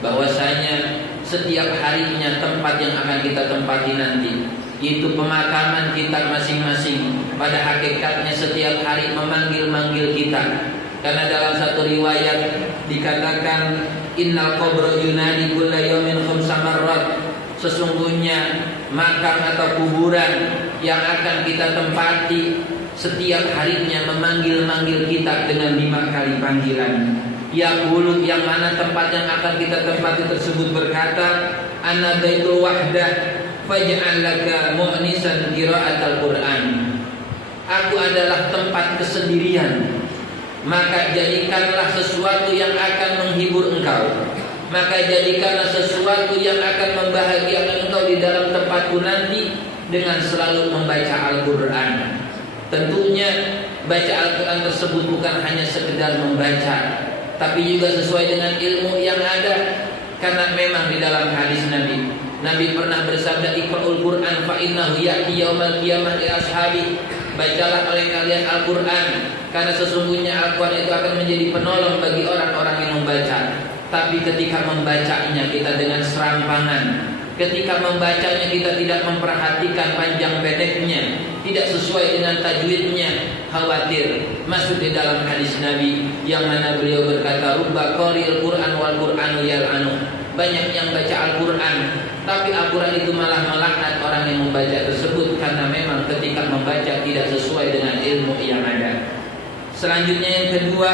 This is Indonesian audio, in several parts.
bahwasanya setiap harinya tempat yang akan kita tempati nanti, yaitu pemakaman kita masing-masing, pada hakikatnya setiap hari memanggil-manggil kita. Karena dalam satu riwayat dikatakan innal qabra yunadi kulla yawmin khamsa marrat, sesungguhnya makam atau kuburan yang akan kita tempati setiap harinya memanggil-manggil kita dengan 5 kali panggilan. Yaqulu, yang mana tempat yang akan kita tempati tersebut berkata, ana baitul wahdah faj'al laka mu'nisan qira'atal Qur'an. Aku adalah tempat kesendirian, maka jadikanlah sesuatu yang akan menghibur engkau. Maka jadikanlah sesuatu yang akan membahagiakan engkau di dalam tempatku nanti dengan selalu membaca Al-Quran. Tentunya baca Al-Quran tersebut bukan hanya sekedar membaca, tapi juga sesuai dengan ilmu yang ada. Karena memang di dalam hadis Nabi pernah bersabda, Iqra'ul Qur'an fa innahu ya'ti yaumal qiyamah li ashabi. Bacalah oleh kalian Al-Quran, karena sesungguhnya Al-Quran itu akan menjadi penolong bagi orang-orang yang membaca. Tapi ketika membacanya kita dengan serampangan, ketika membacanya kita tidak memperhatikan panjang pendeknya, tidak sesuai dengan tajwidnya, khawatir masuk di dalam hadis Nabi yang mana beliau berkata, rubba qari'il Qur'an wal Qur'anu yal'anu. Banyak yang baca Al-Quran, tapi Al-Quran itu malah melaknat orang yang membaca tersebut, karena memang ketika membaca tidak sesuai dengan ilmu yang ada. Selanjutnya yang kedua,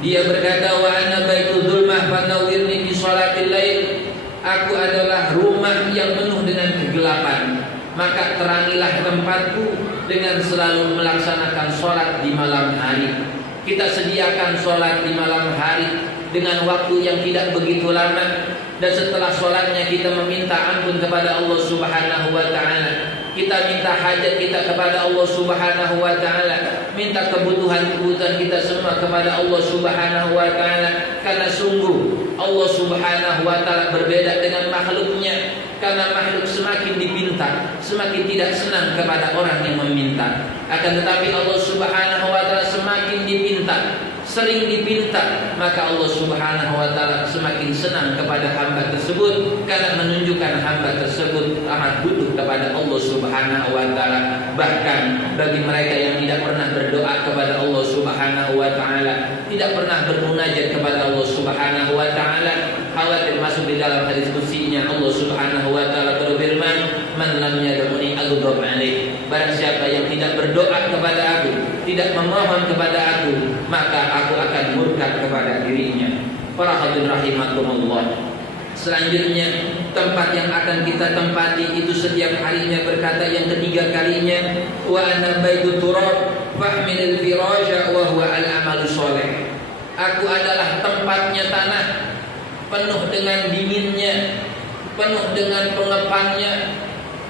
dia berkata, wa ana baitul dzulmah fanawwirni bi sholatil lail. Aku adalah rumah yang penuh dengan kegelapan, maka terangilah tempatku dengan selalu melaksanakan sholat di malam hari. Kita sediakan sholat di malam hari dengan waktu yang tidak begitu lama, dan setelah sholatnya kita meminta ampun kepada Allah Subhanahu wa ta'ala. Kita minta hajat kita kepada Allah Subhanahu wa ta'ala, minta kebutuhan-kebutuhan kita semua kepada Allah Subhanahu wa ta'ala. Karena sungguh Allah Subhanahu wa ta'ala berbeda dengan makhluknya. Karena makhluk semakin dipinta, semakin tidak senang kepada orang yang meminta. Akan tetapi Allah Subhanahu wa ta'ala semakin dipinta, sering dipinta, maka Allah Subhanahu wa ta'ala semakin senang kepada hamba tersebut, karena menunjukkan hamba tersebut amat butuh kepada Allah Subhanahu wa ta'ala. Bahkan bagi mereka yang tidak pernah berdoa kepada Allah Subhanahu wa ta'ala, tidak pernah bermunajat kepada Allah Subhanahu wa ta'ala, khawatir masuk di dalam hadis qudsinya. Allah Subhanahu wa ta'ala berfirman, man lam yad'uni aghdab alaih. Barang siapa yang tidak berdoa kepada aku, tidak memohon kepada aku, maka aku akan murka kepada dirinya. Para hadirin rahimakumullah. Selanjutnya, tempat yang akan kita tempati itu setiap harinya berkata yang ketiga kalinya, wa ana baitut turab fahmilil firasha wa huwa al-amalu sholih. Aku adalah tempatnya tanah, penuh dengan dinginnya, penuh dengan pengepannya,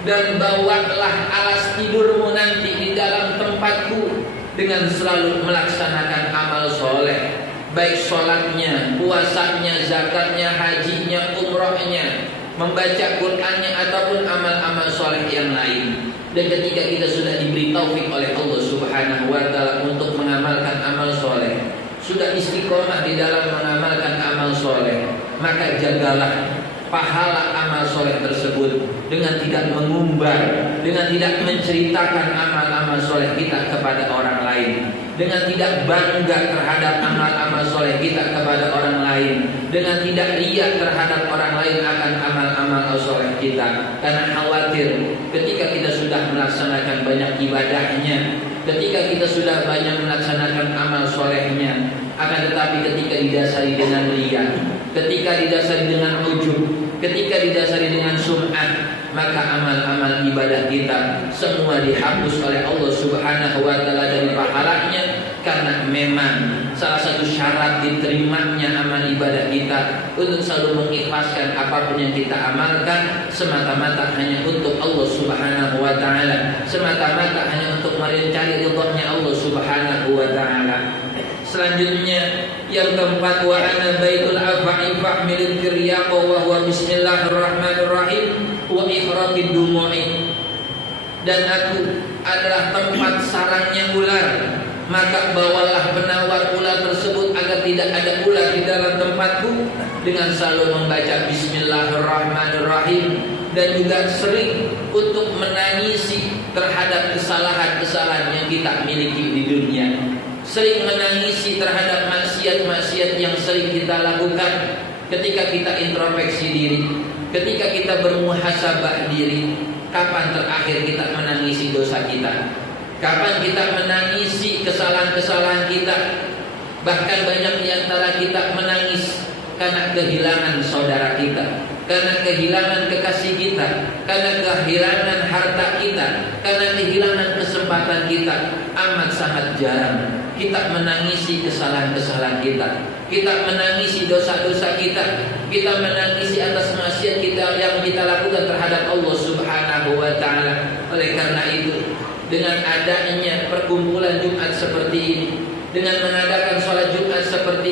dan bawalah alas tidurmu nanti di dalam tempatku dengan selalu melaksanakan amal soleh, baik sholatnya, puasanya, zakatnya, hajinya, umrohnya, membaca Qur'annya, ataupun amal-amal soleh yang lain. Dan ketika kita sudah diberi taufik oleh Allah Subhanahu wa ta'ala untuk mengamalkan amal soleh, sudah istiqomah di dalam mengamalkan amal soleh, maka jagalah pahala amal soleh tersebut dengan tidak mengumbar, dengan tidak menceritakan amal-amal soleh kita kepada orang lain, dengan tidak bangga terhadap amal-amal soleh kita kepada orang lain, dengan tidak riya terhadap orang lain akan amal-amal soleh kita. Karena khawatir ketika kita sudah melaksanakan banyak ibadahnya, ketika kita sudah banyak melaksanakan amal solehnya, akan tetapi ketika didasari dengan riya, ketika didasari dengan ujub, ketika didasari dengan sum'ah, maka amal-amal ibadah kita semua dihapus oleh Allah Subhanahu wa ta'ala dari pahalanya. Karena memang salah satu syarat diterimanya amal ibadah kita untuk selalu mengikhlaskan apapun yang kita amalkan semata-mata hanya untuk Allah Subhanahu wa ta'ala, semata-mata hanya untuk mencari ridhonya Allah Subhanahu wa ta'ala. Selanjutnya yang keempat, wa ana baitul afa'i fahmilil firyaqa wa huwa bismillahirrahmanirrahim wa ikhraqid dumu'i. Dan aku adalah tempat sarangnya ular, maka bawalah penawar ular tersebut agar tidak ada ular di dalam tempatku, dengan selalu membaca Bismillahirrahmanirrahim, dan juga sering untuk menangisi terhadap kesalahan-kesalahan yang kita miliki di dunia, sering menangisi terhadap maksiat-maksiat yang sering kita lakukan. Ketika kita introspeksi diri, ketika kita bermuhasabah diri, kapan terakhir kita menangisi dosa kita? Kapan kita menangisi kesalahan-kesalahan kita? Bahkan banyak di antara kita menangis karena kehilangan saudara kita, karena kehilangan kekasih kita, karena kehilangan harta kita, karena kehilangan kesempatan kita. Amat sangat jarang kita menangisi kesalahan-kesalahan kita. Kita menangisi dosa-dosa kita. Kita menangisi atas maksiat kita yang kita lakukan terhadap Allah Subhanahu wa ta'ala. Oleh karena itu, dengan adanya perkumpulan Jumat seperti ini, dengan mengadakan sholat Jumat seperti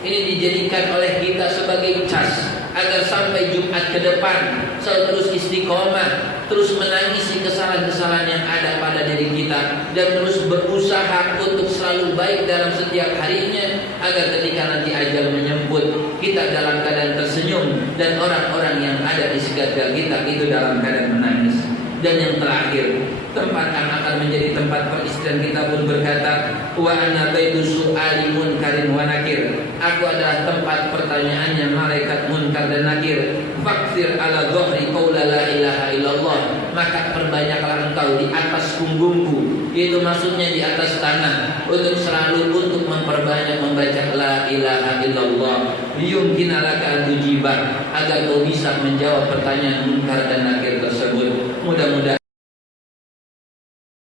ini dijadikan oleh kita sebagai cas agar sampai Jumat ke depan selalu terus istiqomah, terus menangisi kesalahan-kesalahan yang ada pada diri kita, dan terus berusaha untuk selalu baik dalam setiap harinya, agar ketika nanti ajal menyebut kita dalam keadaan tersenyum dan orang-orang yang ada di sekitar kita itu dalam keadaan menangis. Dan yang terakhir, tempat yang akan menjadi tempat peristian kita pun berkata, wa ana baitu su'ali munkarin wa nakir. Aku adalah tempat pertanyaannya malaikat munkar dan nakir. Fakfir ala dhahri qaula la ilaha illallah. Maka perbanyaklah engkau di atas punggungku, yaitu maksudnya di atas tanah, untuk selalu untuk memperbanyak membaca la ilaha illallah. Liyumkina laka an tujibah, agar kau bisa menjawab pertanyaan munkar dan nakir tersebut. Mudah-mudahan